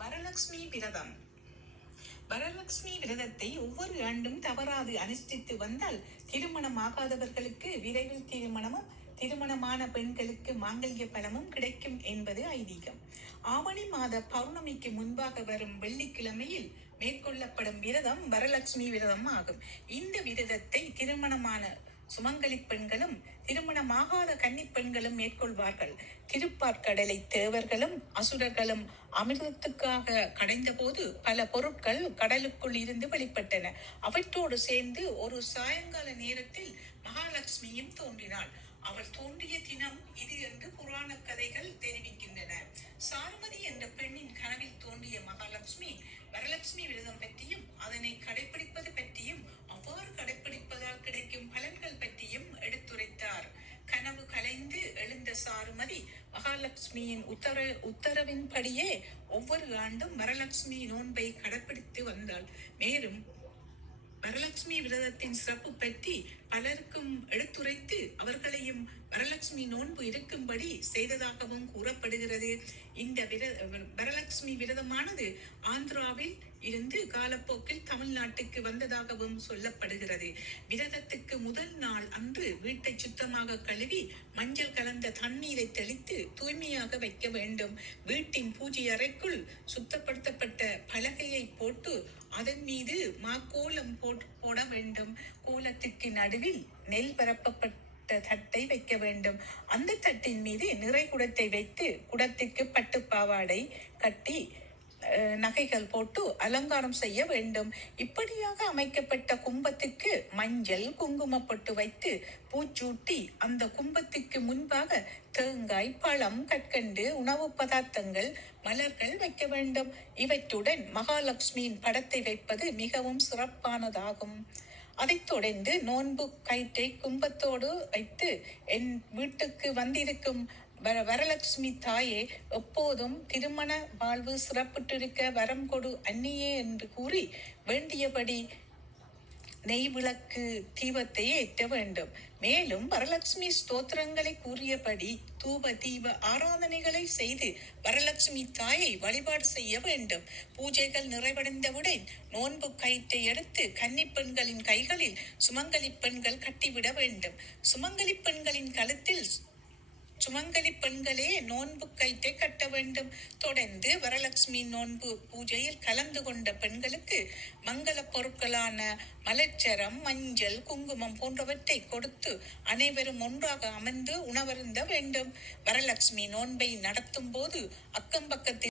வரலட்சுமி விரதம். வரலட்சுமி விரதத்தை ஒவ்வொரு ஆண்டும் தவறாது அனுஷ்டித்து வந்தால் திருமணமாகாதவர்களுக்கு விரைவில் திருமணமும், திருமணமான பெண்களுக்கு மாங்கல்ய பலமும் கிடைக்கும் என்பது ஐதீகம். ஆவணி மாத பௌர்ணமிக்கு முன்பாக வரும் வெள்ளிக்கிழமையில் மேற்கொள்ளப்படும் விரதம் வரலட்சுமி விரதம் ஆகும். இந்த விரதத்தை திருமணமான சுமங்கலி பெண்களும் திருமணமாகாத கன்னி பெண்களும் மேற்கொள்வார்கள். திருப்பாற்கடலை தேவர்களும் அசுரர்களும் அமிர்தத்துக்காக கடைந்த போது பல பொருட்கள் கடலுக்குள் இருந்து வெளிப்பட்டன. அவற்றோடு சேர்ந்து ஒரு சாயங்கால நேரத்தில் மகாலட்சுமியும் தோன்றினாள். அவள் தோன்றிய தினம் இது என்று புராண கதைகள் தெரிவிக்கின்றன. சாருமதி என்ற பெண்ணின் கனவில் தோன்றிய மகாலட்சுமி வரலட்சுமி விரதம் பற்றியும் அதனை கடைபிடிப்பது பற்றியும் அவ்வாறு கடைபிடிப்பதால் கிடைக்கும் பலன்கள் பற்றியும் எடுத்துரைத்தார். கனவு கலைந்து எழுந்த சாருமதி மகாலட்சுமியின் உத்தரவின்படியே ஒவ்வொரு ஆண்டும் வரலட்சுமி நோன்பை கடைபிடித்து வந்தாள். மேலும் வரலட்சுமி விரதத்தின் சிறப்பு பற்றி பலருக்கும் எடுத்துரைத்து அவர்களையும் வரலட்சுமி நோன்பு இருக்கும்படி செய்ததாகவும் கூறப்படுகிறது. இந்த வரலட்சுமி விரதமானது ஆந்திராவில் இருந்து காலப்போக்கில் தமிழ்நாட்டுக்கு வந்ததாகவும் சொல்லப்படுகிறது. விரதத்துக்கு முதல் நாள் அன்று வீட்டை சுத்தமாக கழுவி மஞ்சள் கலந்த தண்ணீரை தெளித்து தூய்மையாக வைக்க வேண்டும். வீட்டின் பூஜை அறைக்குள் சுத்தப்படுத்தப்பட்ட பலகையை போட்டு அதன் மீது மாக்கோலம் போட வேண்டும். கோலத்திற்கு நடுவில் நெல் பரப்பப்பட்ட தட்டை வைக்க வேண்டும். அந்த தட்டின் மீது நிறை குடத்தை வைத்து குடத்திற்கு பட்டு பாவாடை கட்டி நகைகள் போட்டு அலங்காரம் செய்ய வேண்டும். இப்படியாக அமைக்கப்பட்ட கும்பத்துக்கு மஞ்சள் குங்குமப்பட்டு வைத்து பூச்சூட்டி அந்த கும்பத்துக்கு முன்பாக தேங்காய், பழம், கற்கண்டு, உணவு பதார்த்தங்கள், மலர்கள் வைக்க வேண்டும். இவற்றுடன் மகாலட்சுமியின் படத்தை வைப்பது மிகவும் சிறப்பானதாகும். அதைத் தொடர்ந்து நோன்பு கயிற்றை கும்பத்தோடு வைத்து என் வீட்டுக்கு வந்திருக்கும் வரலட்சுமி தாயே, எப்போதும் திருமண வாழ்வு சிறப்புற்றிருக்க வரம் கொடு அன்னியே என்று கூறி வேண்டியபடி நெய் விளக்கு தீபத்தை ஏற்ற வேண்டும். மேலும் வரலட்சுமி ஸ்தோத்திரங்களை கூறியபடி தூப தீப ஆராதனைகளை செய்து வரலட்சுமி தாயை வழிபாடு செய்ய வேண்டும். பூஜைகள் நிறைவடைந்தவுடன் நோன்பு கயிற்றை எடுத்து கன்னி பெண்களின் கைகளில் சுமங்கலி பெண்கள் கட்டிவிட வேண்டும். சுமங்கலி பெண்களின் கழுத்தில் சுமங்கலி பெண்களே நோன்பு கயிற்றை கட்ட வேண்டும். தொடர்ந்து வரலட்சுமி நோன்பு பூஜையில் கலந்து கொண்ட பெண்களுக்கு மங்கள பொருட்களான மலச்சரம், மஞ்சள், குங்குமம் போன்றவற்றை கொடுத்து அனைவரும் ஒன்றாக அமர்ந்து உணவருந்த வேண்டும். வரலட்சுமி நோன்பை நடத்தும் போது அக்கம் பக்கத்தில்